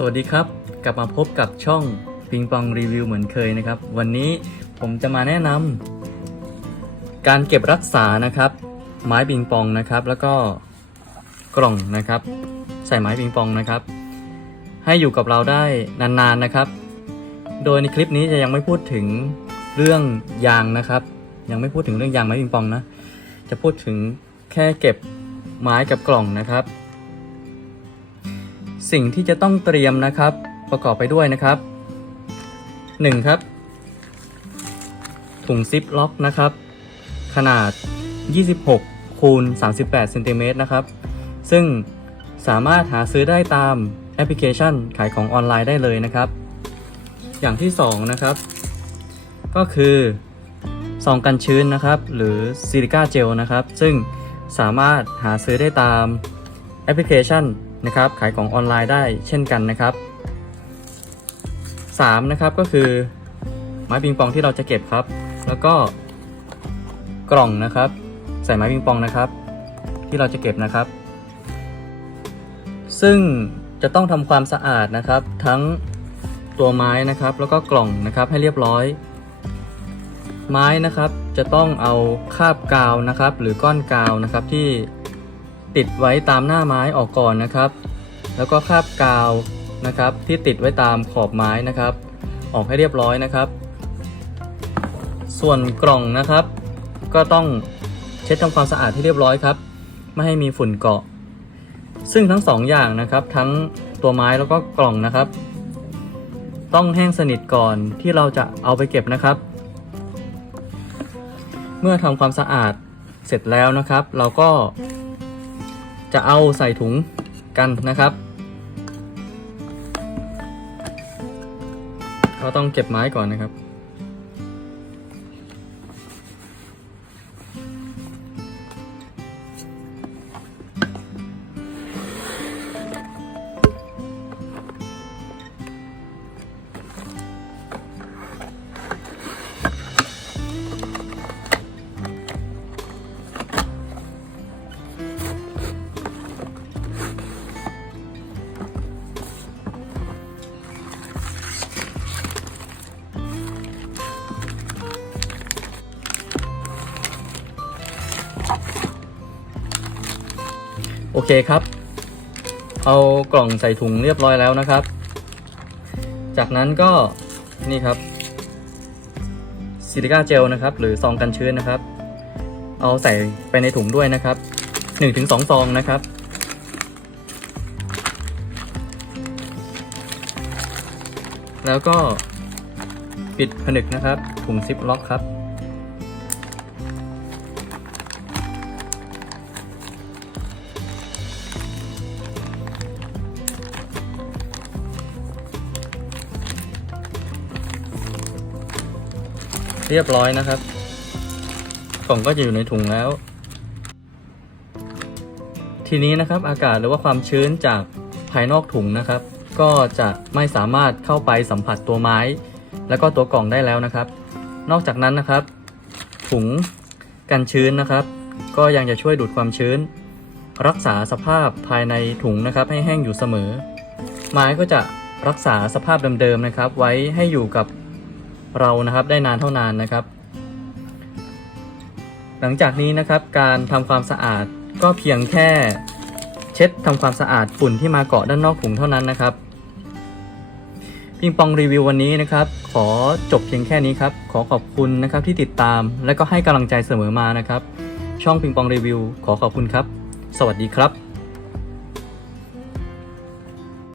สวัสดีครับ กลับมาพบกับช่องปิงปองรีวิวเหมือนเคยนะครับ วันนี้ผมจะมาแนะนำการเก็บรักษานะครับ ไม้ปิงปองนะครับ แล้วก็กล่องนะครับ ใส่ไม้ปิงปองนะครับ ให้อยู่กับเราได้นานๆนะครับ โดยในคลิปนี้จะยังไม่พูดถึงเรื่องยางนะครับ ยังไม่พูดถึงเรื่องยางไม้ปิงปองนะจะพูดถึงแค่เก็บไม้กับกล่องนะครับ สิ่งที่จะต้องเตรียมนะครับ ประกอบไปด้วยนะครับ 1. ครับ ถุงซิปล็อกนะครับ ขนาด 26คูณ38เซนติเมตรนะครับ ซึ่งสามารถหาซื้อได้ตามแอปพลิเคชันขายของออนไลน์ได้เลยนะครับ อย่างที่ 2 นะครับ ก็คือซองกันชื้นนะครับ หรือซิลิก้าเจลนะครับ ซึ่งสามารถหาซื้อได้ตามแอปพลิเคชัน นะครับ ขายของออนไลน์ได้เช่นกันนะครับ 3. นะครับก็คือไม้ปิงปองที่เราจะเก็บครับ แล้วก็กล่องนะครับ ใส่ไม้ปิงปองนะครับ ที่เราจะเก็บนะครับ ซึ่งจะต้องทำความสะอาดนะครับ ทั้งตัวไม้นะครับ แล้วก็กล่องนะครับให้เรียบร้อย ไม้นะครับจะต้องเอาคาบกาวนะครับ หรือก้อนกาวนะครับที่ ติดไว้ตามหน้าไม้ออกก่อนนะครับ แล้วก็คาบกาวนะครับ ที่ติดไว้ตามขอบไม้นะครับ ออกให้เรียบร้อยนะครับ ส่วนกล่องนะครับ ก็ต้องเช็ดทำความสะอาดให้เรียบร้อยครับ ไม่ให้มีฝุ่นเกาะ ซึ่งทั้งสองอย่างนะครับ ทั้งตัวไม้แล้วก็กล่องนะครับ ต้องแห้งสนิทก่อนที่เราจะเอาไปเก็บนะครับ เมื่อทำความสะอาดเสร็จแล้วนะครับ เราก็ จะเอาใส่ถุงกันนะครับ ก็ต้องเก็บไม้ก่อนนะครับ อเคครับ เอากล่องใส่ถุงเรียบร้อยแล้วนะครับ จากนั้นก็นี่ครับซิลิก้าเจลนะครับ หรือซองกันชื้นนะครับ เอาใส่ไปในถุงด้วยนะครับ1-2ซองนะครับแล้วก็ปิดผนึกนะครับถุงซิปล็อกครับ เรียบร้อยนะครับกล่องก็จะอยู่ในถุงแล้ว ทีนี้นะครับอากาศหรือว่าความชื้นจากภายนอกถุงนะครับ ก็จะไม่สามารถเข้าไปสัมผัสตัวไม้ แล้วก็ตัวกล่องได้แล้วนะครับ นอกจากนั้นนะครับ ถุงกันชื้นนะครับ ก็ยังจะช่วยดูดความชื้น รักษาสภาพภายในถุงนะครับ ให้แห้งอยู่เสมอ ไม้ก็จะรักษาสภาพเดิมๆนะครับ ไว้ให้อยู่กับ เรานะครับได้นานเท่านานนะครับ หลังจากนี้นะครับการทำความสะอาดก็เพียงแค่เช็ดทำความสะอาดฝุ่นที่มาเกาะด้านนอกถุงเท่านั้นนะครับปิงปองรีวิววันนี้นะครับ ขอจบเพียงแค่นี้ครับ ขอขอบคุณนะครับที่ติดตาม และก็ให้กำลังใจเสมอมานะครับ ช่องปิงปองรีวิว ขอขอบคุณครับ สวัสดีครับ